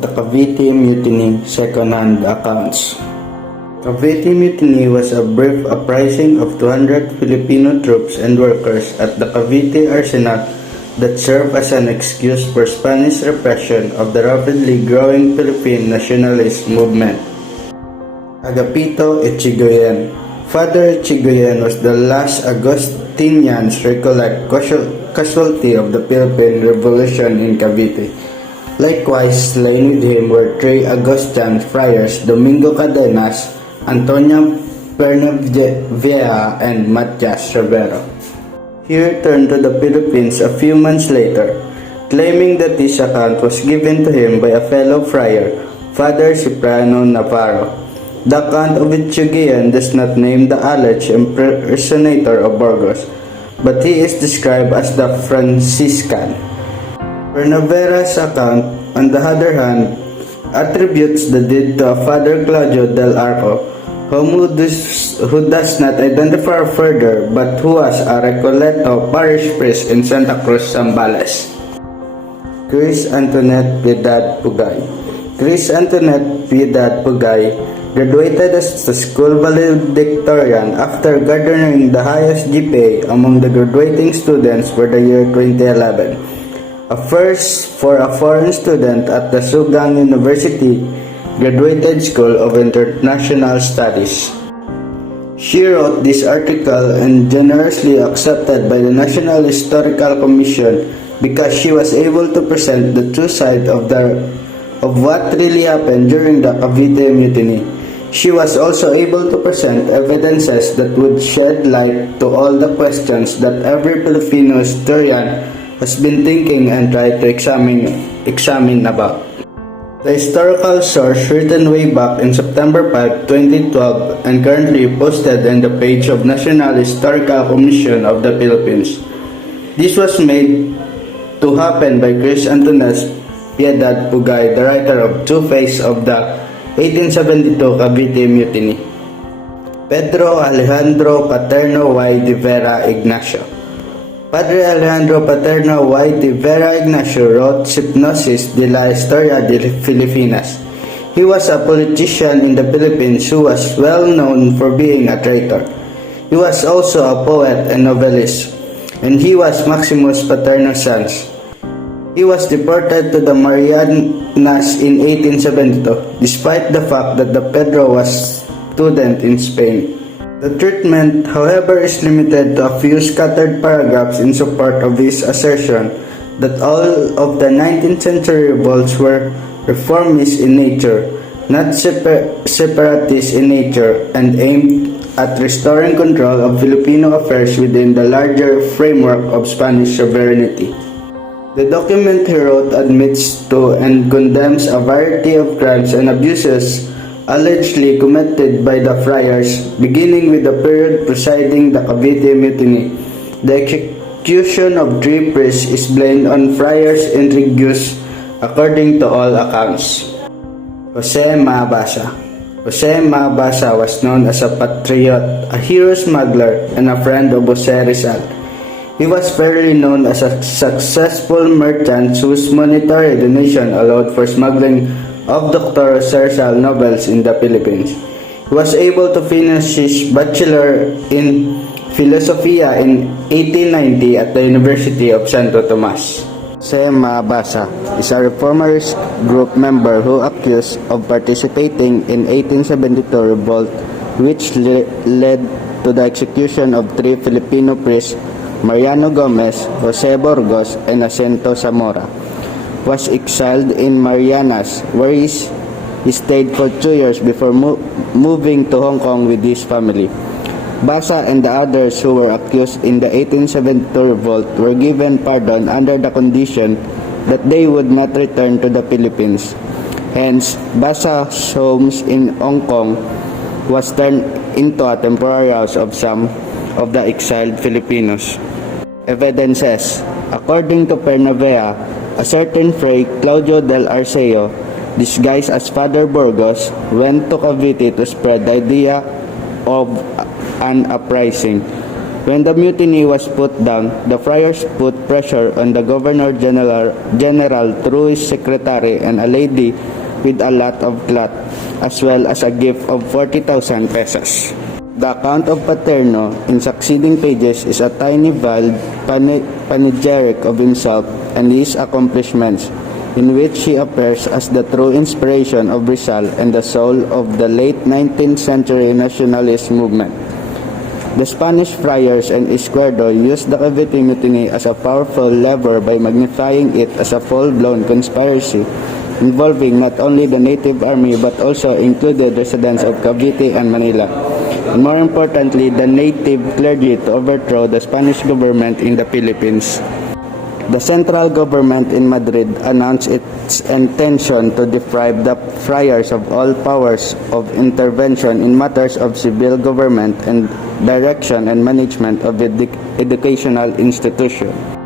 The Cavite Mutiny Second-Hand Accounts. Cavite Mutiny was a brief uprising of 200 Filipino troops and workers at the Cavite Arsenal that served as an excuse for Spanish repression of the rapidly growing Philippine nationalist movement. Agapito Echigoyen. Father Echigoyen was the last Agustinians recollect casualty of the Philippine Revolution in Cavite. Likewise, slain with him were three Augustine friars, Domingo Cadenas, Antonio Pernavia, and Matias Rivero. He returned to the Philippines a few months later, claiming that this account was given to him by a fellow friar, Father Cipriano Navarro. The account of Echigoyen does not name the alleged impersonator of Burgos, but he is described as the Franciscan. Pernavera's account, on the other hand, attributes the deed to a Father Claudio del Arco, who does not identify further, but who was a Recoleto parish priest in Santa Cruz, Zambales. Chris Antoinette Piedad Pugay. Chris Antoinette Piedad Pugay graduated as the school valedictorian after garnering the highest GPA among the graduating students for the year 2011. A first for a foreign student at the Sugang University Graduated School of International Studies. She wrote this article and generously accepted by the National Historical Commission because she was able to present the true side of what really happened during the Cavite Mutiny. She was also able to present evidences that would shed light to all the questions that every Filipino historian has been thinking and tried to examine about. The historical source written way back in September 5, 2012 and currently posted on the page of National Historical Commission of the Philippines. This was made to happen by Chris Antoinette Piedad Pugay, the writer of Two Faces of the 1872 Cavite Mutiny. Pedro Alejandro Paterno y de Vera Ignacio. Padre Alejandro Paterno y de Vera Ignacio wrote Synopsis de la Historia de Filipinas. He was a politician in the Philippines who was well known for being a traitor. He was also a poet and novelist, and he was Maximus Paterno's son. He was deported to the Marianas in 1872, despite the fact that the Pedro was a student in Spain. The treatment, however, is limited to a few scattered paragraphs in support of his assertion that all of the 19th century revolts were reformist in nature, not separatist in nature, and aimed at restoring control of Filipino affairs within the larger framework of Spanish sovereignty. The document he wrote admits to and condemns a variety of crimes and abuses allegedly committed by the friars, beginning with the period preceding the Cavite Mutiny. The execution of three priests is blamed on friars' intrigues, according to all accounts. Jose Mabasa. Jose Mabasa was known as a patriot, a hero smuggler, and a friend of Jose Rizal. He was fairly known as a successful merchant whose monetary donation allowed for smuggling of Dr. Rizal novels in the Philippines. He was able to finish his bachelor in philosophy in 1890 at the University of Santo Tomas. Jose Mabasa is a reformist group member who accused of participating in 1872 revolt, which led to the execution of three Filipino priests, Mariano Gomez, Jose Burgos, and Jacinto Zamora. Was exiled in Marianas, where he stayed for 2 years before moving to Hong Kong with his family. Basa and the others who were accused in the 1872 revolt were given pardon under the condition that they would not return to the Philippines. Hence, Basa's homes in Hong Kong was turned into a temporary house of some of the exiled Filipinos. Evidences. According to Pernavea, a certain Fray Claudio del Arceo, disguised as Father Burgos, went to Cavite to spread the idea of an uprising. When the mutiny was put down, the friars put pressure on the Governor-General through his secretary and a lady with a lot of cloth, as well as a gift of 40,000 pesos. The account of Paterno in succeeding pages is a tiny veiled panegyric of himself and his accomplishments, in which he appears as the true inspiration of Rizal and the soul of the late 19th century nationalist movement. The Spanish friars and Izquierdo used the Cavite Mutiny as a powerful lever by magnifying it as a full-blown conspiracy involving not only the native army but also included residents of Cavite and Manila, and more importantly, the native clergy to overthrow the Spanish government in the Philippines. The central government in Madrid announced its intention to deprive the friars of all powers of intervention in matters of civil government and direction and management of educational institutions.